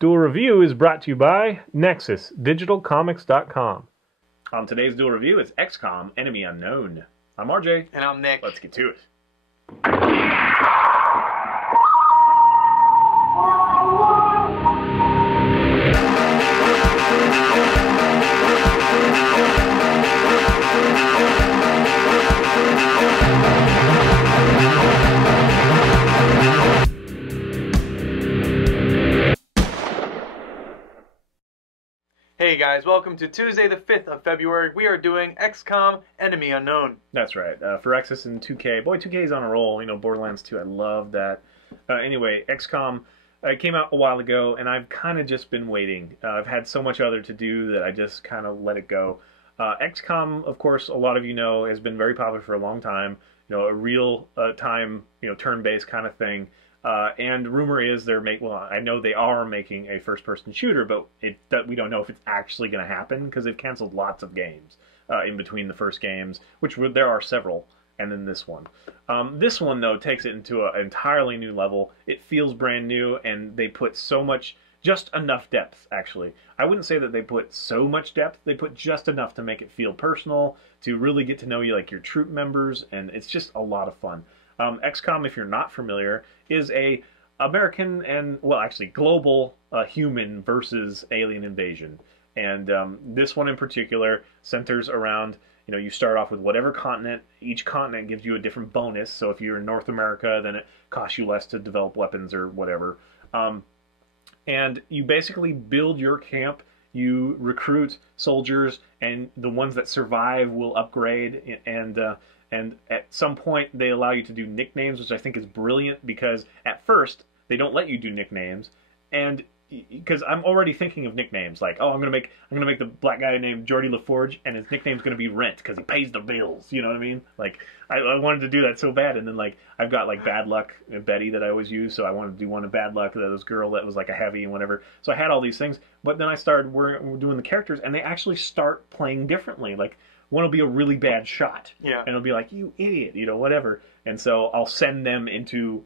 Duel Review is brought to you by NexusDigitalComics.com. On today's Duel Review is XCOM Enemy Unknown. I'm RJ. And I'm Nick. Let's get to it. Hey guys, welcome to Tuesday the 5th of February. We are doing XCOM Enemy Unknown. That's right. For X's and 2K. Boy, 2K is on a roll. You know, Borderlands 2, I love that. Anyway, XCOM came out a while ago, and I've kind of just been waiting. I've had so much other to do that I just kind of let it go. XCOM, of course, a lot of you know, has been very popular for a long time. You know, a real-time, turn-based kind of thing. And rumor is I know they are making a first-person shooter, but we don't know if it's actually going to happen because they've canceled lots of games in between the first games, which there are several, and then this one. This one, though, takes it into an entirely new level. It feels brand new, and they put just enough depth, actually. I wouldn't say that they put so much depth. They put just enough to make it feel personal, to really get to know you like your troop members, and it's just a lot of fun. XCOM, if you're not familiar, is a American and, well, actually global human versus alien invasion. And this one in particular centers around, you start off with whatever continent. Each continent gives you a different bonus. So if you're in North America, then it costs you less to develop weapons or whatever. And you basically build your camp. You recruit soldiers, and the ones that survive will upgrade, and at some point, they allow you to do nicknames, which I think is brilliant, because at first, they don't let you do nicknames, and because I'm already thinking of nicknames, like, oh, I'm gonna make the black guy named Geordie LaForge, and his nickname's gonna be Rent, because he pays the bills, you know what I mean? Like, I wanted to do that so bad, and then, like, I've got, like, Bad Luck Betty that I always use, so I wanted to do one of Bad Luck, that was girl that was, like, a heavy and whatever, so I had all these things, but then I started doing the characters, and they actually start playing differently, like, one will be a really bad shot. Yeah. And it'll be like, you idiot, whatever. And so I'll send them into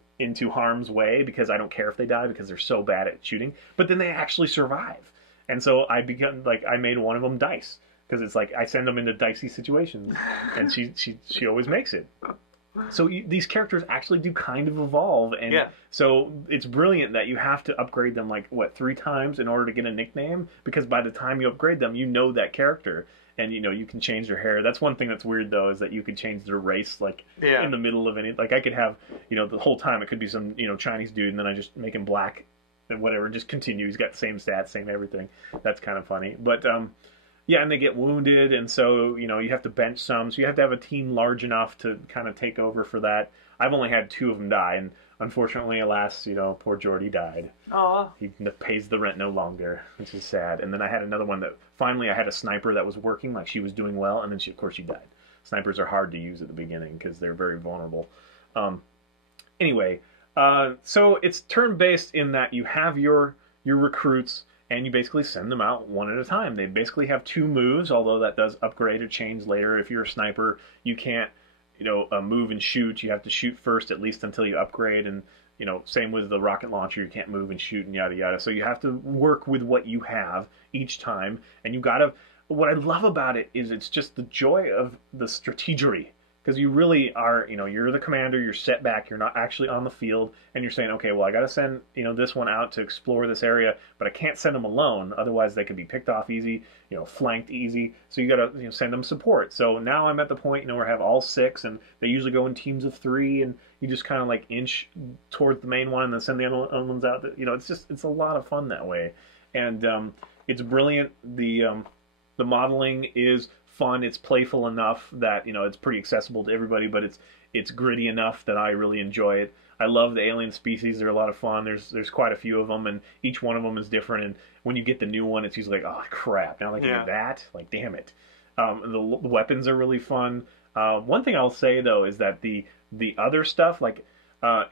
harm's way because I don't care if they die because they're so bad at shooting. But then they actually survive. And so I made one of them Dice. Because it's like, I send them into dicey situations. And she always makes it. So these characters actually do kind of evolve. And yeah. So it's brilliant that you have to upgrade them, 3 times in order to get a nickname? Because by the time you upgrade them, you know that character. And, you can change their hair. That's one thing that's weird, though, is that you could change their race, in the middle of any... Like, I could have, the whole time it could be some, Chinese dude, and then I just make him black and whatever, just continue. He's got the same stats, same everything. That's kind of funny. But, yeah, and they get wounded, and so, you have to bench some. So you have to have a team large enough to kind of take over for that. I've only had 2 of them die, and unfortunately, alas, poor Geordie died. Aww. He pays the rent no longer, which is sad. And then I had another one that, finally, I had a sniper that was working, like she was doing well, and then of course she died. Snipers are hard to use at the beginning because they're very vulnerable. Anyway, so it's turn-based in that you have your recruits, and you basically send them out one at a time. They basically have 2 moves, although that does upgrade or change later. If you're a sniper, you can't move and shoot. You have to shoot first, at least until you upgrade, and same with the rocket launcher, you can't move and shoot and yada yada. So you have to work with what you have each time, and you gotta. What I love about it is it's just the joy of the strategery, because you really are, you're the commander, you're set back, you're not actually on the field, and you're saying, okay, well, I gotta send, this one out to explore this area, but I can't send them alone, otherwise they could be picked off easy, flanked easy, so you gotta, send them support. So now I'm at the point, where I have all 6, and they usually go in teams of 3, and you just kind of, inch towards the main one, and then send the other ones out, it's a lot of fun that way, and it's brilliant. The modeling is fun. It's playful enough that it's pretty accessible to everybody, but it's gritty enough that I really enjoy it. I love the alien species. They're a lot of fun. There's quite a few of them, and each one of them is different. And when you get the new one, it's usually like, oh crap! Now I can do that. Like, damn it. The weapons are really fun. One thing I'll say though is that the other stuff,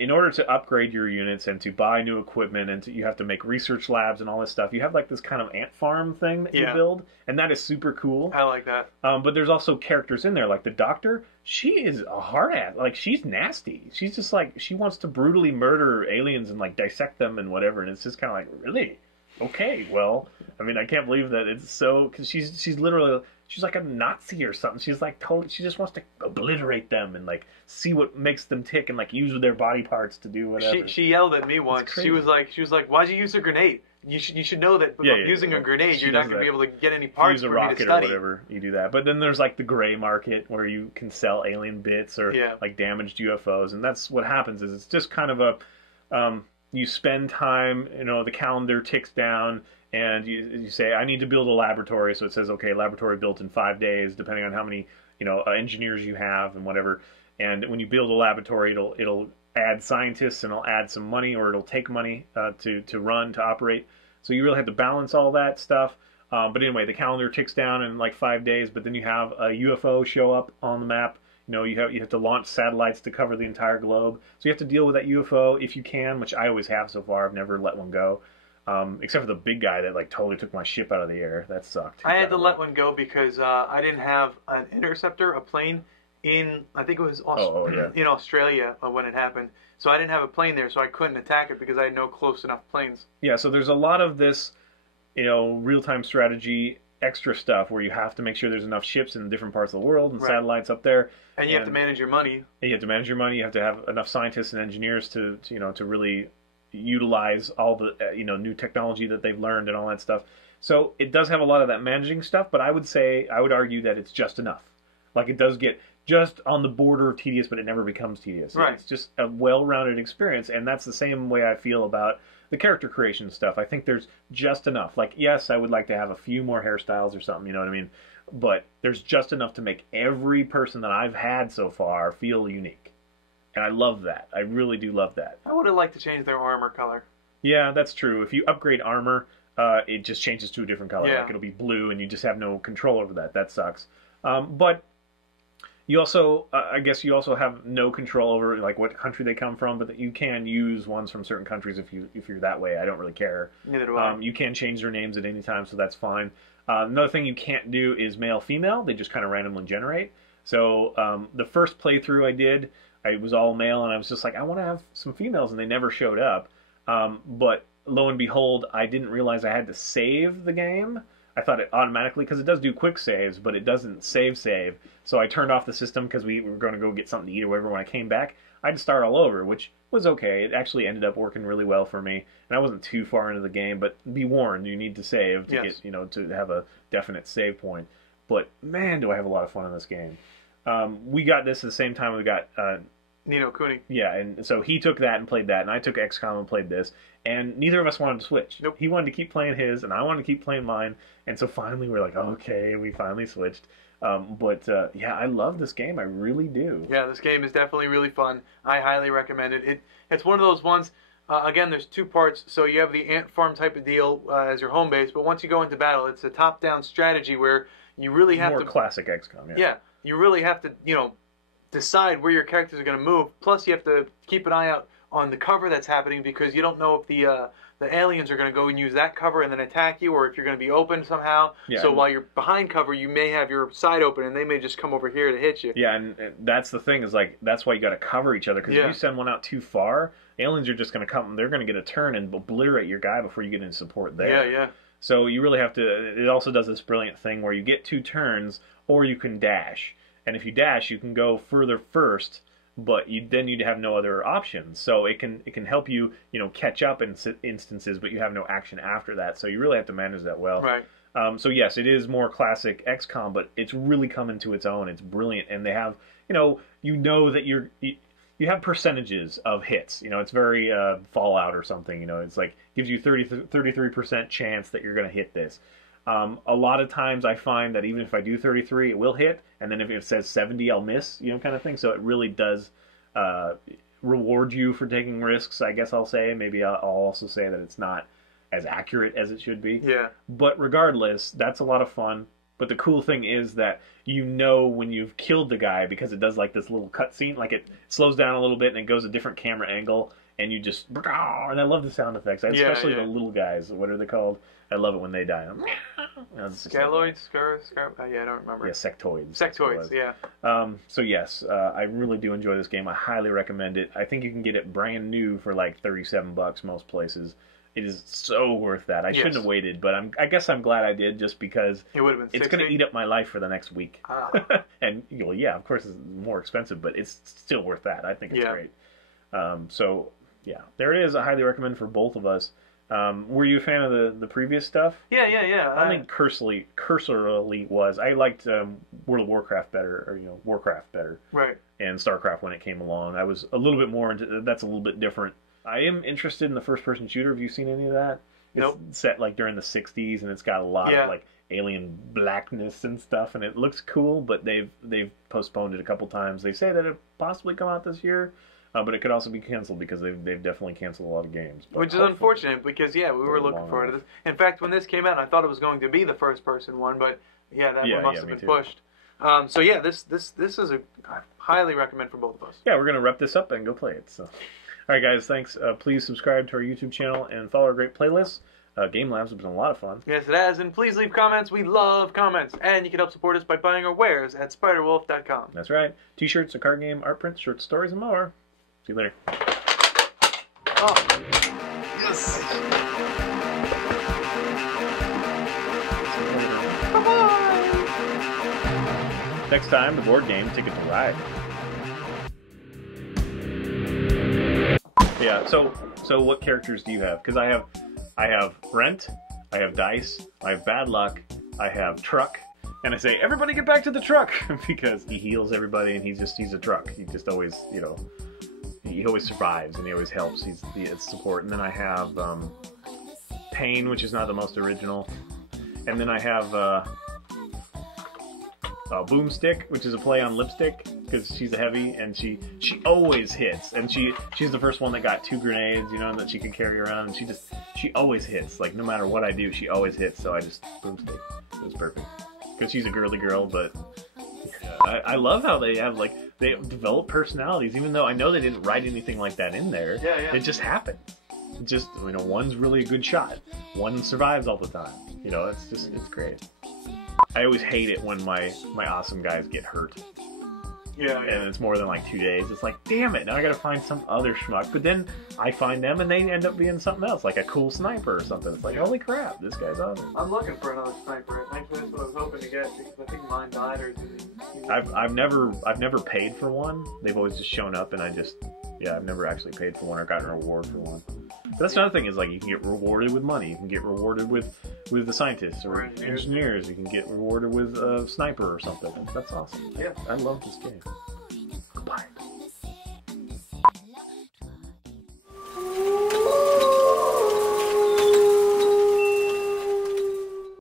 in order to upgrade your units and to buy new equipment, and you have to make research labs and all this stuff, you have this kind of ant farm thing that you build, and that is super cool. I like that. But there's also characters in there, like the doctor. She is a hard ass. She's nasty. She's just she wants to brutally murder aliens and dissect them and whatever, and it's just kind of really? okay, well, I mean, I can't believe that it's so, because she's literally, she's like a Nazi or something. She's like totally, she just wants to obliterate them and like see what makes them tick and like use their body parts to do whatever. She yelled at me once. She was like, why'd you use a grenade? You should know that using a grenade, you're not going to be able to get any parts for me to study. Use a rocket or whatever, you do that. But then there's like the gray market where you can sell alien bits or like damaged UFOs, and that's what happens. Is it's just kind of a you spend time, the calendar ticks down, and you say, I need to build a laboratory. So it says, okay, laboratory built in 5 days, depending on how many engineers you have and whatever. And when you build a laboratory, it'll add scientists and it'll add some money, or it'll take money to operate. So you really have to balance all that stuff. But anyway, the calendar ticks down in like 5 days, but then you have a UFO show up on the map. You have to launch satellites to cover the entire globe. So you have to deal with that UFO if you can, which I always have so far. I've never let one go. Except for the big guy that like totally took my ship out of the air. That sucked. I had to let one go because I didn't have an interceptor, a plane, in, I think it was in Australia when it happened. So I didn't have a plane there, so I couldn't attack it because I had no close enough planes. Yeah, so there's a lot of this, real-time strategy extra stuff where you have to make sure there's enough ships in different parts of the world and satellites up there. And you have to manage your money. You have to manage your money. You have to have enough scientists and engineers to really utilize all the new technology that they've learned and all that stuff. So it does have a lot of that managing stuff, but I would argue that it's just enough. Like, it does get just on the border of tedious, but it never becomes tedious. Right. It's just a well-rounded experience, and that's the same way I feel about the character creation stuff. I think there's just enough. Like, yes, I would like to have a few more hairstyles or something, you know what I mean? But there's just enough to make every person that I've had so far feel unique. And I love that. I really do love that. I would have liked to change their armor color. Yeah, that's true. If you upgrade armor, it just changes to a different color. Yeah. Like, it'll be blue, and you just have no control over that. That sucks. But you also, I guess you also have no control over like what country they come from, but that you can use ones from certain countries if you're that way. I don't really care. Neither do I. You can change their names at any time, so that's fine. Another thing you can't do is male-female. They just kind of randomly generate. So the first playthrough I did, I was all male, and I was just like, I want to have some females, and they never showed up. But lo and behold, I didn't realize I had to save the game. I thought it automatically, because it does do quick saves, but it doesn't save. So I turned off the system because we were going to go get something to eat or whatever. When I came back, I had to start all over, which was okay. It actually ended up working really well for me, and I wasn't too far into the game. But be warned, you need to save to get to have a definite save point. But man, do I have a lot of fun in this game. We got this at the same time we got Nino Kuni. Yeah, and so he took that and played that, and I took XCOM and played this, and neither of us wanted to switch. Nope. He wanted to keep playing his, and I wanted to keep playing mine, and so finally we're like, okay, we finally switched. Yeah, I love this game. I really do. Yeah, this game is definitely really fun. I highly recommend it. It's one of those ones, again, there's two parts, so you have the ant farm type of deal as your home base, but once you go into battle, it's a top-down strategy where you really have More classic XCOM, yeah, you really have to, decide where your characters are going to move. Plus, you have to keep an eye out on the cover that's happening because you don't know if the aliens are going to go and use that cover and then attack you, or if you're going to be open somehow. Yeah, so while you're behind cover, you may have your side open, and they may just come over here to hit you. Yeah, and that's the thing is like that's why you got to cover each other because if you send one out too far, aliens are just going to come. They're going to get a turn and obliterate your guy before you get any support there. Yeah. So you really have to. It also does this brilliant thing where you get 2 turns, or you can dash. And if you dash, you can go further first, but then you'd have no other options. So it can help you, catch up in instances, but you have no action after that. So you really have to manage that well. Right. So yes, it is more classic XCOM, but it's really coming to its own. It's brilliant, and they have, that you have percentages of hits. It's very Fallout or something. It's like gives you 33% chance that you're going to hit this. A lot of times I find that even if I do 33, it will hit, and then if it says 70, I'll miss, kind of thing. So it really does reward you for taking risks, I guess I'll say. Maybe I'll also say that it's not as accurate as it should be. Yeah. But regardless, that's a lot of fun. But the cool thing is that when you've killed the guy because it does like this little cutscene, like it slows down a little bit and it goes a different camera angle, and you just, and I love the sound effects, especially the little guys. What are they called? I love it when they die. Scaloids? I don't remember. Yeah, sectoids. Sectoids, yeah. So yes, I really do enjoy this game. I highly recommend it. I think you can get it brand new for like $37 most places. It is so worth that. I shouldn't Yes. have waited, but I guess I'm glad I did, just because It would have been it's 60. going to eat up my life for the next week. Ah. And yeah, of course it's more expensive, but it's still worth that. I think it's Yeah. great. So yeah, there it is. I highly recommend for both of us. Were you a fan of the previous stuff? Yeah. I think cursorily was. I liked World of Warcraft better, or Warcraft better, Right. and StarCraft when it came along. I was a little bit more into that's a little bit different. I am interested in the first-person shooter. Have you seen any of that? It's Nope. set like during the '60s, and it's got a lot Yeah. of like alien blackness and stuff, and it looks cool. But they've postponed it a couple times. They say that it possibly come out this year, but it could also be canceled because they've definitely canceled a lot of games. But Which is hopefully- unfortunate because we were Very looking long forward to enough. this. In fact, when this came out, I thought it was going to be the first-person one, but that one must have me been too. pushed. So yeah, this is I highly recommend for both of us. Yeah, we're gonna wrap this up and go play it. So, all right, guys, thanks. Please subscribe to our YouTube channel and follow our great playlists. Game Labs has been a lot of fun. Yes, it has, and please leave comments. We love comments, and you can help support us by buying our wares at spiderwolf.com. That's right. T-shirts, a card game, art prints, short stories, and more. See you later. Oh, yes. Bye-bye. Next time, the board game Ticket to Ride. Yeah. So what characters do you have? Because I have Brent, I have Dice, I have Bad Luck, I have Truck, and I say everybody get back to the truck because he heals everybody and he's a truck. He just always he always survives and he always helps. He's support. And then I have Pain, which is not the most original, and then I have Boomstick, which is a play on Lipstick, because she's a heavy and she always hits, and she's the first one that got 2 grenades, that she can carry around, and she always hits. Like no matter what I do, she always hits. So I just Boomstick. It was perfect because she's a girly girl, but I love how they have they develop personalities, even though I know they didn't write anything like that in there. Yeah. It just happened. It just one's really a good shot, one survives all the time. It's great. I always hate it when my awesome guys get hurt. Yeah. And it's more than like 2 days. It's like, damn it, now I gotta find some other schmuck. But then I find them and they end up being something else, like a cool sniper or something. It's like, holy crap, this guy's awesome. I'm looking for another sniper. Actually, that's what I was hoping to get because I think mine died or I've never paid for one. They've always just shown up, and I've never actually paid for one or gotten a reward for one. But that's another thing is you can get rewarded with money. You can get rewarded with the scientists or engineers. You can get rewarded with a sniper or something. That's awesome. Yeah. I love this game. Goodbye.